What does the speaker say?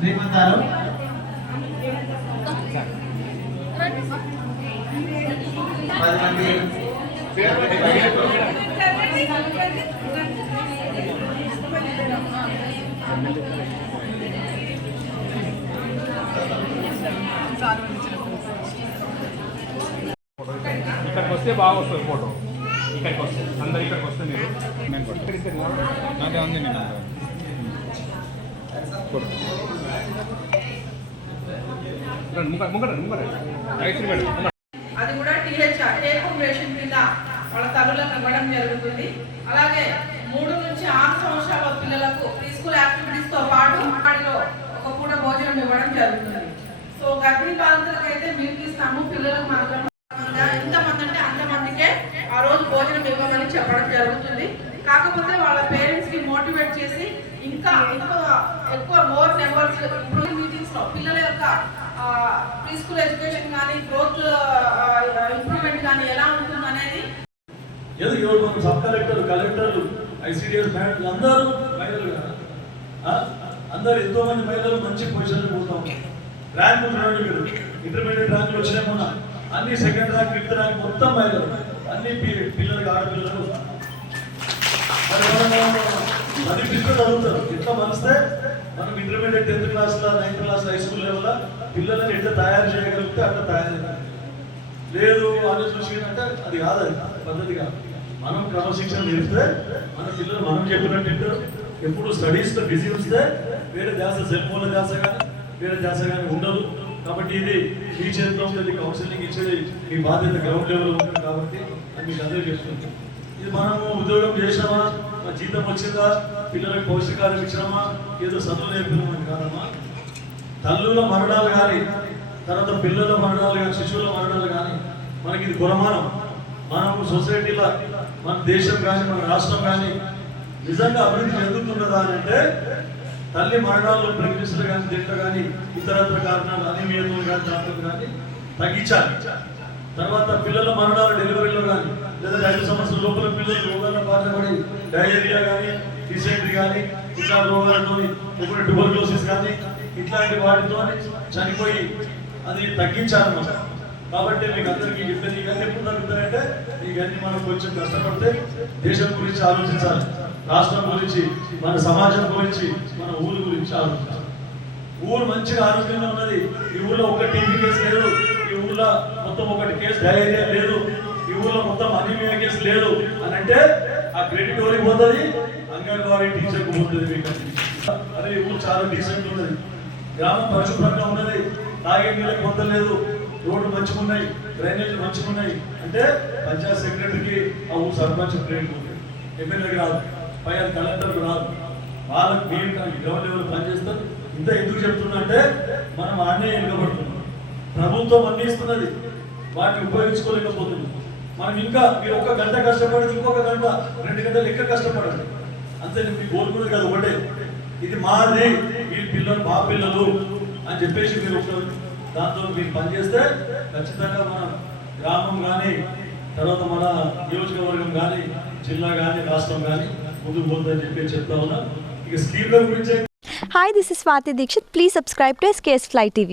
శ్రీమంతాలు పది మంది ఇక్కడికి వస్తే బాగా వస్తుంది ఫోటో. ఇక్కడికి వస్తే అందరు ఇక్కడికి వస్తే మీరు నాదే ఉంది. నేను అది కూడా టీహెచ్ఆర్ టేక్ హోమ్ రేషన్ కింద వాళ్ళ తల్లులకు ఇవ్వడం జరుగుతుంది. అలాగే 3 నుంచి 6 సంవత్సరాల పిల్లలకు ప్రీ స్కూల్ యాక్టివిటీస్ తో పాటు వాటిలో ఒక పూట భోజనం ఇవ్వడం జరుగుతుంది. సో గర్భిణీ బాలింతలకు అయితే మిల్క్ ఇస్తాము. పిల్లలకు మాత్రం ఎంతమంది అంటే అంతమందికే ఆ రోజు భోజనం ఇవ్వమని చెప్పడం జరుగుతుంది. కాకపోతే వాళ్ళ పేరెంట్స్ కి మోటివేట్ చేసి ఇంకా ఎక్కువ మోర్ నెంబర్స్ మీటింగ్స్ లో పిల్లల యొక్క ప్రీ స్కూల్ ఎడ్యుకేషన్ కానీ గ్రోత్ ఇంప్రూవ్మెంట్ కానీ ఎలా ఉంటుంది అనేది సబ్ కలెక్టర్ కలెక్టర్లు ఐసిడిఎస్ బ్యాంకులు అందరూ మహిళలు కదా. అందరు ఎంతో మంది మహిళలు మంచి పొజిషన్లో పోతా ఉంటారు. ర్యాంకులు చూడండి, మీరు ఇంటర్మీడియట్ ర్యాంకులు వచ్చినాయి మొన్న. అన్ని సెకండ్ ర్యాంక్, ఫిఫ్త్ ర్యాంక్ మొత్తం మహిళలు. అన్ని పిల్లలకి ఆడపిల్లలకు మదిపిస్తూ చదువుతారు. ఎట్లా మనిస్తే మనం ఇంటర్మీడియట్ 10th క్లాస్లో 9th క్లాస్ హై స్కూల్ లెవెల్లో పిల్లల్ని ఎట్లా తయారు చేయగలిగితే అట్లా తయారు లేదు అని చూసినంటే అది కాదు, అది పద్ధతి కాదు. మనం క్రమశిక్షణ నేర్పితే మన పిల్లలు మనం చెప్పినట్టు తింటారు. ఎప్పుడు స్టడీస్లో బిజీ వస్తే వేరే ధ్యాస, సెల్ ఫోన్ల ధ్యాస కానీ వేరే ధ్యాస కానీ ఉండదు. కాబట్టి ఇది మీ చేతిలో ఉంటుంది. కౌన్సిలింగ్ ఇచ్చేది మీ బాధ్యత గ్రౌండ్ లెవెల్ ఉంటుంది. కాబట్టి అది మీకు అందరూ చెప్తుంది. ఇది మనము ఉద్యోగం చేసినామా, జీతం వచ్చిందా, పిల్లలకు పౌష్టికాలు ఇచ్చినామా, ఏదో చదువు నేర్పినామని కాదమ్మా. తల్లుల మరణాలు కానీ, తర్వాత పిల్లల మరణాలు కానీ, శిశువుల మరణాలు కానీ మనకి ఇది గుణమానం. మనము సొసైటీలో మన దేశం కానీ మన రాష్ట్రం కానీ నిజంగా అభివృద్ధి చెందుతున్నదా అని అంటే తల్లి మరణాలు, ప్రెగ్నెన్సీలు కానీ, దీంట్లో కానీ ఇతరత్ర కారణాలు అనీమియాలు కానీ దాంట్లో కానీ తగ్గించాలి. తర్వాత పిల్లల మరణాలు డెలివరీలో కానీ లేదా 5 సంవత్సరాల లోపల పిల్లలు రోగాల బారిన పడి డయేరియా కానీ, డిసెంట్రీ కానీ ఇట్లా రోగాలతో ఒకటి ట్యూబర్క్లోసిస్ కానీ ఇట్లాంటి వాటితో చనిపోయి అది తగ్గించాలన్నమాట. కాబట్టి మీకు అందరికీ చెప్పేది ఇవన్నీ ఎప్పుడు తగ్గుతాయంటే ఇవన్నీ మనం కొంచెం కష్టపడితే దేశం గురించి ఆలోచించాలి, రాష్ట్రం గురించి, మన సమాజం గురించి, మన ఊరు గురించి ఆలోచించాలి. ఊరు మంచిగా ఆరోగ్యంగా ఉన్నది. ఈ ఊళ్ళో ఒక టీబీ కేసు లేదు, ఈ ఊళ్ళో మొత్తం ఒకటి కేసు డయేరియా లేదు, ఈ ఊళ్ళో మొత్తం అనీమియా కేసు లేదు అని అంటే ఆ క్రెడిట్ ఎవరికి పోతుంది? అంగన్వాడీ టీచర్కి పోతుంది. మీకు అదే ఈ ఊరు చాలా డీసెంట్ ఉన్నది, గ్రామం పరిశుభ్రంగా ఉన్నది, తాగే నీళ్ళకి పొంద లేదు, రోడ్లు మంచిగా ఉన్నాయి, డ్రైనేజ్ మంచిగా ఉన్నాయి అంటే పంచాయత్ సెక్రటరీకి ఆ ఊరు సర్పంచ్ క్రెడిట్ ఉంది. ఎమ్మెల్యేకి రాదు, పై కలెక్టర్కి రాదు. వాళ్ళకి మేము గ్రౌండ్ లెవెల్ పనిచేస్తారు. ఇంత ఎందుకు చెప్తున్నా అంటే మనం ఆడనే ఎన్నికబడుతున్నాం. ప్రభుత్వం అన్ని ఇస్తున్నది, వాటిని ఉపయోగించుకోలేకపోతుంది. మనం ఇంకా మీరు 1 గంట కష్టపడి ఇంకొక గంట 2 గంటలు ఎక్కువ కష్టపడండి అంతే. మీకు కోరుకున్నది కదా ఒకటే, ఇది మాది, వీళ్ళ పిల్లలు మా పిల్లలు అని చెప్పేసి మీరు దాంతో మీరు పనిచేస్తే ఖచ్చితంగా మన గ్రామం కానీ తర్వాత మన నియోజకవర్గం కానీ జిల్లా కానీ రాష్ట్రం కానీ ముందుకు పోతుందని చెప్పి చెప్తా ఉన్నా. ఇక స్కీమ్ల గురించి Hi, this is Swati Dikshit. Please subscribe to SKS Fly TV.